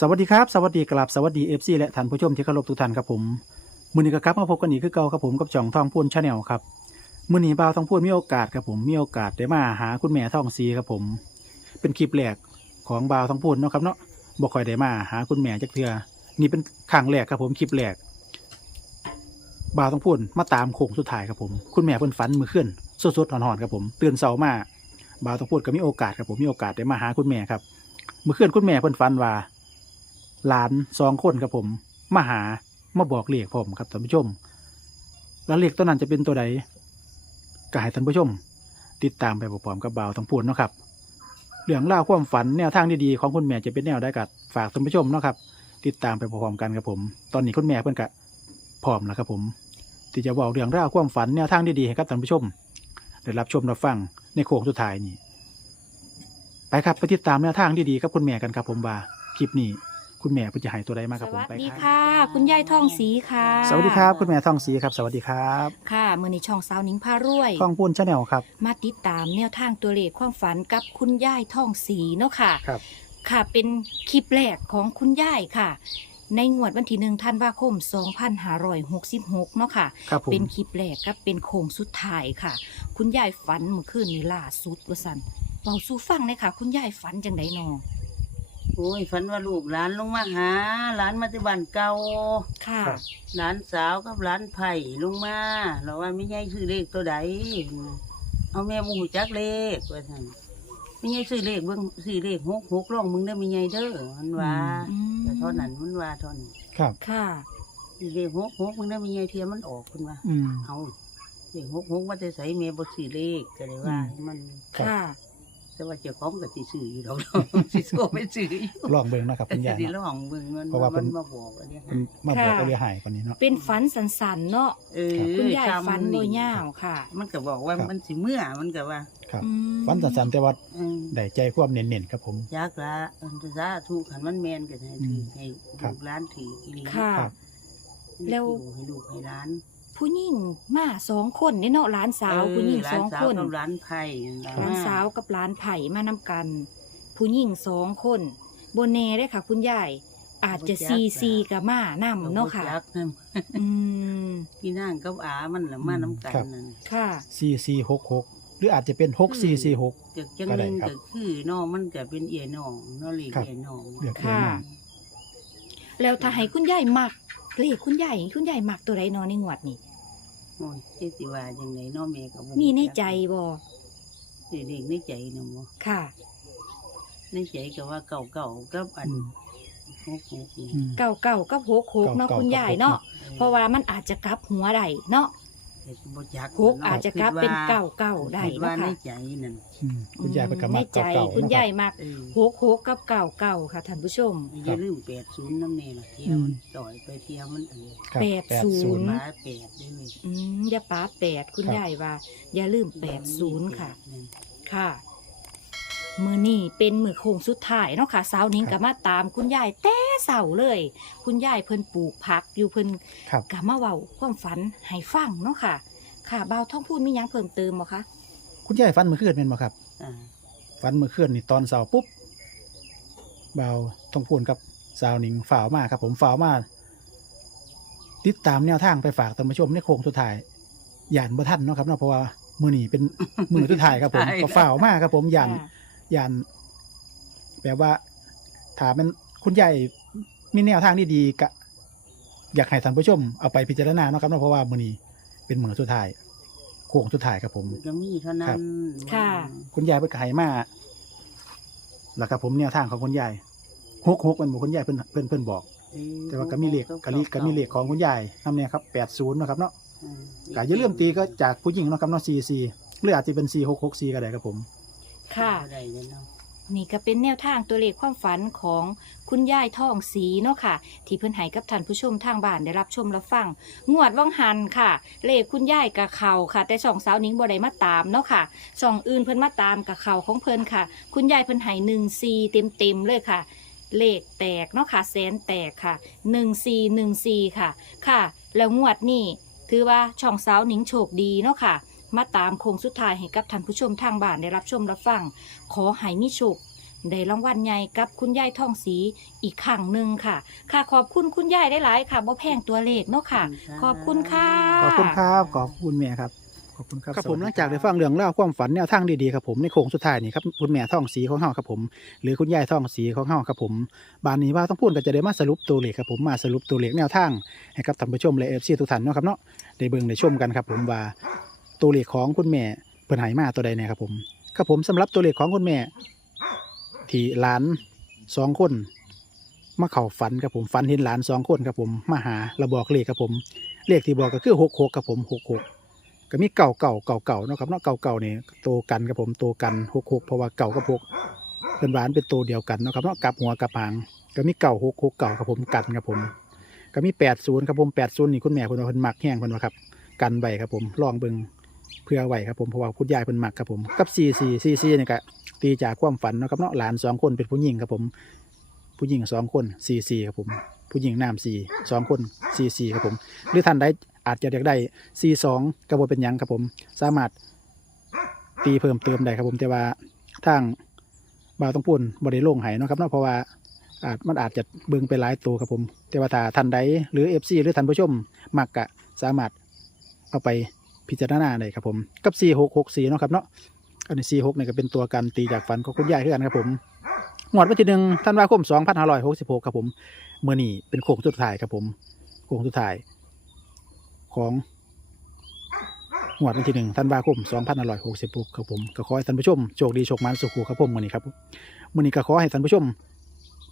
สวัสดีครับ สวัสดีกลับสวัสดีเอฟซีและท่านผู้ชมที่เคารพทุกท่านครับผมมือนี้ก็กลับมาพบกันอีกคือเก่าครับผมกับจ่องทองพูนชาแนลครับมือนี้บ่าวทองพูนมีโอกาสครับผมมีโอกาสได้มาหาคุณแม่ทองซีครับผม เป็นคลิปแรกของบ่าวทองพูนเนาะครับเนาะบ่ค่อยได้มาหาคุณแม่จักเทื่อนี่เป็นครั้งแรกครับผมคลิปแรกบ่าวทองพูนมาตามโค้งสุดท้ายครับผม คุณแม่เพิ่นฝันมือขึ้นสดๆหอนๆครับผมตื่นเช้ามาบ่าวทองพูนก็มีโอกาสครับผมมีโอกาสได้มาหาคุณแม่ครับมือขึ้นคุณแม่เพิ่นฝันว่า หลานสองคนครับผมมาหามาบอกเลขผมครับท่านผู้ชม แล้วเลขตัวนั้นจะเป็นตัวใดก็ให้ท่านผู้ชม ติดตามไปพร้อมๆกับบ่าวทั้งพูนเนาะครับเรื่องเล่าวความฝันแนวทางดีๆของคุณแม่จะเป็นแนวใดกัดฝากท่านผู้ชมเนาะครับ ติดตามไปพร้อมๆกันครับผม ตอนนี้คุณแม่เพิ่นกะพร้อมแล้วครับผม ที่จะบอกเรื่องราวความฝันแนวทางดีๆให้กับท่านผู้ชมได้รับชมรับฟังในโค้งสุดท้ายนี้ไปครับไปติดตามแนวทางดีๆกับคุณแม่กันครับผมว่าคลิปนี้ คุณแม่เพิ่นจะให้ตัวใดมาครับสผมวัสไปดีครับ ค่ะ คุณยายทองศรีค่ะสวัสดีครับ คุณแม่ทองศรีครับ สวัสดีครับค่ะมือในช่องสาวหนิงพารวย ทองพูนชาแนลครับ มาติดตามแนวทางตัวเลขความฝันกับคุณยายทองศรีเนาะค่ะ ครับ ค่ะเป็นคลิปแรกของคุณยายค่ะ ในงวดวันที่หนึ่งธันวาคม 2566 เนาะค่ะ ครับผม เป็นคลิปแรกกับเป็นโค้งสุดท้ายค่ะ คุณยายฝันเมื่อคืนนี้ล่าสุดว่าสันเบาสู่ฟังเลยค่ะ คุณยายฝันจังไดนอ โอ้ยฝันว่าลูกหลานลงมาหาหลานมาที่บ้านเก่าค่ะ ครับ หลานสาวกับหลานไผ่ลงมาเราว่าไม่ใช่ซื้อเลขตัวใดเอาแม่บูจักเลขว่าท่านไม่ใช่ซื้อเลขเบิ่งซื้อเลขหกหกร่องมึงได้ไม่ใช่เด้อมันว่าอืมแต่เท่านั้นมันว่าเท่านั้นครับ ค่ะ ซื้อเลขหกหกมึงได้ไม่ใช่เทียมมันออกคุณว่า อืม เอาเลขหกหกว่าจะใส่แม่บ่ซื้อเลขก็เลยว่าอืมมัน ครับ ค่ะ แต่ว่าเจ้าของก็สิซื้ออยู่ดอกสิโซไม่ซื้ออยู่ลองเบิ่งเนาะครับคุณยายสิเนาะลองเบิ่งมันเพราะว่าเพิ่มันนมาบอกอันเนี้ยเป็นมาบอกค่ะเอาเรือหายกว่านี้เนาะ เป็นฝันสันๆเนาะเออคุณยายจำฝันโดยยาวค่ะมันก็บอกว่าครับ มันสิเมื่อมันก็ว่าครับ อืมฟันสันๆแต่ว่าเออได้ใจความเน้นๆครับผม ยากละอันจะซาถูกขันมันแมนก็ให้ถือให้ครับ ลูกร้านถืออีหลีค่ะ ครับ แล้ว ให้ลูกให้ร้าน ผู้หญิงมาสองคนเนี่ยเนาะหลานสาวเออผู้หญิงร้าสองสาควนกับร้านไผ่หลานสาวกับหลานไผ่มานำกัน ผู้หญิงสองคนโบเน่ได้อค่ะ คุณยายอาจจะซีซีกับมานำเนาะค่ะยักนั่นอืมพี่นางกับอามันละมาน้ำกันครับนั่นค่ะ4466หรืออาจจะเป็น6446เกิดจังก็หได้นึงครับก็คือน้องมันก็เป็นเอียน้องเน้องลีครับเอียน้องเลือกเองค่ะเนาะแล้วถ้าให้คุณยายมักเลขคุณยายคุณยายมักตัวไรนอในงวดนี่ โอ้ยเจ๊สิว่าจังไดน้องแม่ก็บ่มีในใจบ่เด็กๆในใจนะบ่ค่ะ ในใจก็ว่าเก่าเก่าๆกับอันอืมหกหกนี่อืมเก่าเก่ากับโหกโหกเนาะเก่าๆคุณยายเนาะ เพราะว่ามันอาจจะกลับหัวได้เนาะ เฮ็ดบ่จักโหกอาจจะกลับเป็นเก่าเก่าได้คิดว่าเนาะในค่ะใจนั่นอืมคุณยายเป็นกรรในมะใจเก่าๆคุณเนาะยารับยมักเออโหกโหกกับเก่าเก่าค่ะท่านผู้ชม อย่าลืม80น้ำแน่ล่ะเที่ยวมันต่อยไปเที่ยวมันอันนี้ครับแปดศูนย์มาแปดได้เลยอืมอย่าป้าแปดคุณครับ ยายว่า อย่าลืมแปดศูนย์ค่ะนั่นค่ะ มือนี่เป็นมือโค้งสุดท้ายเนาะค่ะสาวนิ้งก็มาตามคุณยายแต่เสาเลย คุณยายเพิ่นปลูกผักอยู่เพิ่นครับ ก็มาเว้าความฝันให้ฟังเนาะค่ะ ค่ะบ่าวท่องพูดมีหยังเพิ่มเติมบ่คะคุณยายฟันเมื่อคืนเป็นบ่ครับอ่าฟันเมื่อคืนนี่ตอนเสาร์ปุ๊บเบาต้องพูนกับสาวหนิงฝ่าวมาครับ ผมฝ่าวมาติดตามแนวทางไปฝากท่านผู้ชมในโค้งสุดท้ายย่านบ่ทันเนาะครับเนาะเพราะว่ามือนี้เป็นมือสุดท้ายครับผมก็ฝ่าวมาครับผมย่านค่ะ ย่านแบบว่าถามมันคุณยายมีแนวทางที่ดีกะอยากให้ท่านผู้ชมเอาไปพิจารณาเนาะครับเนาะเพราะว่ามือนี้เป็นมือสุดท้ายโค้งสุดท้ายครับผม ก็มีเท่านั้ครันบ ค่ะ คุณยายเพิ่นก็ให้มาแล้วครับผมแนวทางของคุณยายฮกฮกมันบอกคุณยายเพิ่นเพิ่นเพิ่นบอก เออแต่ว่าก็มีเลขกะลิก็มีเลขของคุณยายนำเนี่ยครับ80เนาะครับเนาะ อืม ก็อย่าลืมตีก็จากผู้หญิงเนาะครับเนาะ44หรืออาจจะเป็น4664 ก็ได้ครับผม ค่ะบ่ได้เลยเนาะนี่ก็เป็นแนวทางตัวเลขความฝันของคุณยายทองสีเนาะค่ะ ที่เพิ่นให้กับท่านผู้ชมทางบ้านได้รับชมรับฟังงวดว่างหันค่ะ เลขคุณยายกับเขาค่ะ แต่สองสาวนิ้งบ่ได้มาตามเนาะค่ะสองอื่นเพิ่นมาตามกับเขาของเพิ่นค่ะ คุณยายเพิ่นให้หนึ่งซีเต็มเต็มๆเลยค่ะ เลขแตกเนาะค่ะแสนแตกค่ะหนึ่งซีหนึ่งซีค่ะ ค่ะ แล้วงวดนี้ถือว่าช่องสาวหนิงโชคดีเนาะค่ะ มาตามโค้งสุดท้ายให้กับท่านผู้ชมทางบ้านได้รับชมรับฟัง ขอให้มีโชคได้รางวัลใหญ่กับคุณยายทองสีอีกครั้งหนึ่งค่ะ ค่ะขอบคุณคุณยายได้หลายๆค่ะบ่แพงตัวเลขเนาะค่ะ ขอบคุณค่ะขอบคุณครับ ขอบคุณแม่ครับ ขอบคุณครับครับผมสหวัลัสงดีจากได้ครับฟังเรื่องเล่าวความฝันแนวทางดีๆครับผมในโค้งสุดท้ายนี่ครับคุณแม่ท่องสีของเฮาครับผม หรือคุณยายท่องสีของเฮาครับผมบานนี้ว่าต้องพูดก็จะได้มาสรุปตัวเลขครับผมมาสรุปตัวเลขแนวทางให้กับท่านผู้ชมและเอฟซีทุกท่านเนาะครับเนาะได้เบิ่งได้ชมกันครับผมว่า ตัวเลขของคุณแม่เพิ่นหายมาตัวใดแน่ครับผมครับผมสำหรับตัวเลขของคุณแม่ ที่หลานสองคนมาเข้าฝันครับผมฝันเห็นหลานสองคนครับผมมาหาระบอกเลขครับผมเลขที่บอกก็คือหกหกครับผมหกหกก็มีเก่าเก่าเก่าเก่าเนาะครับเนาะเก่าเก่านี่โตกันครับผมโตกันหกหกเพราะว่าเก่ากับหกเป็นหวานเป็นตัวเดียวกันเนาะครับเนาะกับหัวกับหาง ก็มีเก่าหกหกเก่าครับผมกันครับผม ก็มีแปดศูนย์ครับผมแปดศูนย์นี่คุณแม่คุณว่าเพิ่นมักแห้งเพิ่นว่าครับ กันไว้ครับผมลองเบิ่ง เพื่อไว้ครับผมเพราะว่าคุณยายเพิ่นมักครับผมกับซีซีซีซีนี่ก็ตีจากความฝันเนาะครับเนาะหลานสองคนเป็นผู้หญิงครับผม ผู้หญิงสองคนซีซีครับผม ผู้หญิงน้ำสี่สองคนซีซีครับผม หรือท่านใดอาจจะอยากได้ซีสองกระบวนเป็นหยังครับผม สามารถตีเพิ่มเติมได้ครับผมแต่ว่าทางบ่าวต้องพูนบริโลงไห้เนาะครับเนาะเพราะว่าอาจมันอาจจะเบิ่งไปหลายตัวครับผม แต่ว่าถ้าท่านใดหรือเอฟซีหรือท่านผู้ชมมักกะสามารถเอาไป พิจารณาได้ครับผมกับ 4 6 6 4เนาะครับเนาะอันนี้ 4 6เนี่ยก็เป็นตัวการตีจากฝันของคุณยายคือกันครับผมงวดวันที่หนึ่งธันวาคม2566ครับผมเมื่อนี้เป็นโค้งสุดท้ายครับผมโค้งสุดท้ายของงวดวันที่หนึ่งธันวาคม2566ครับผมก็ขอให้ท่านผู้ชมโชคดีโชคมันสุขครับผมมื้อนี้ครับมื้อนี้ก็ขอให้ท่านผู้ชม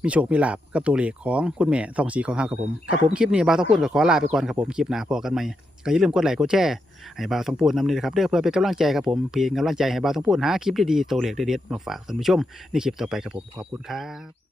มีโชค มีลาบกับตัวเลขของคุณแม่ทองสีของเฮาครับผมครับผมคลิปนี้บ่าวต้องพูดกับขอลาไปก่อนครับผมคลิปหน้าพอกันใหม่ก็อย่าลืมกดไลค์กดแชร์ให้บ่าวต้องพูดนำนี่นะครับเด้อเพื่อเป็นกำลังใจครับผมเพียงกำลังใจให้บ่าวต้องพูดหาคลิปดีๆตัวเลขเด็ดๆมาฝากท่านผู้ชมในคลิปต่อไปครับผมขอบคุณครับ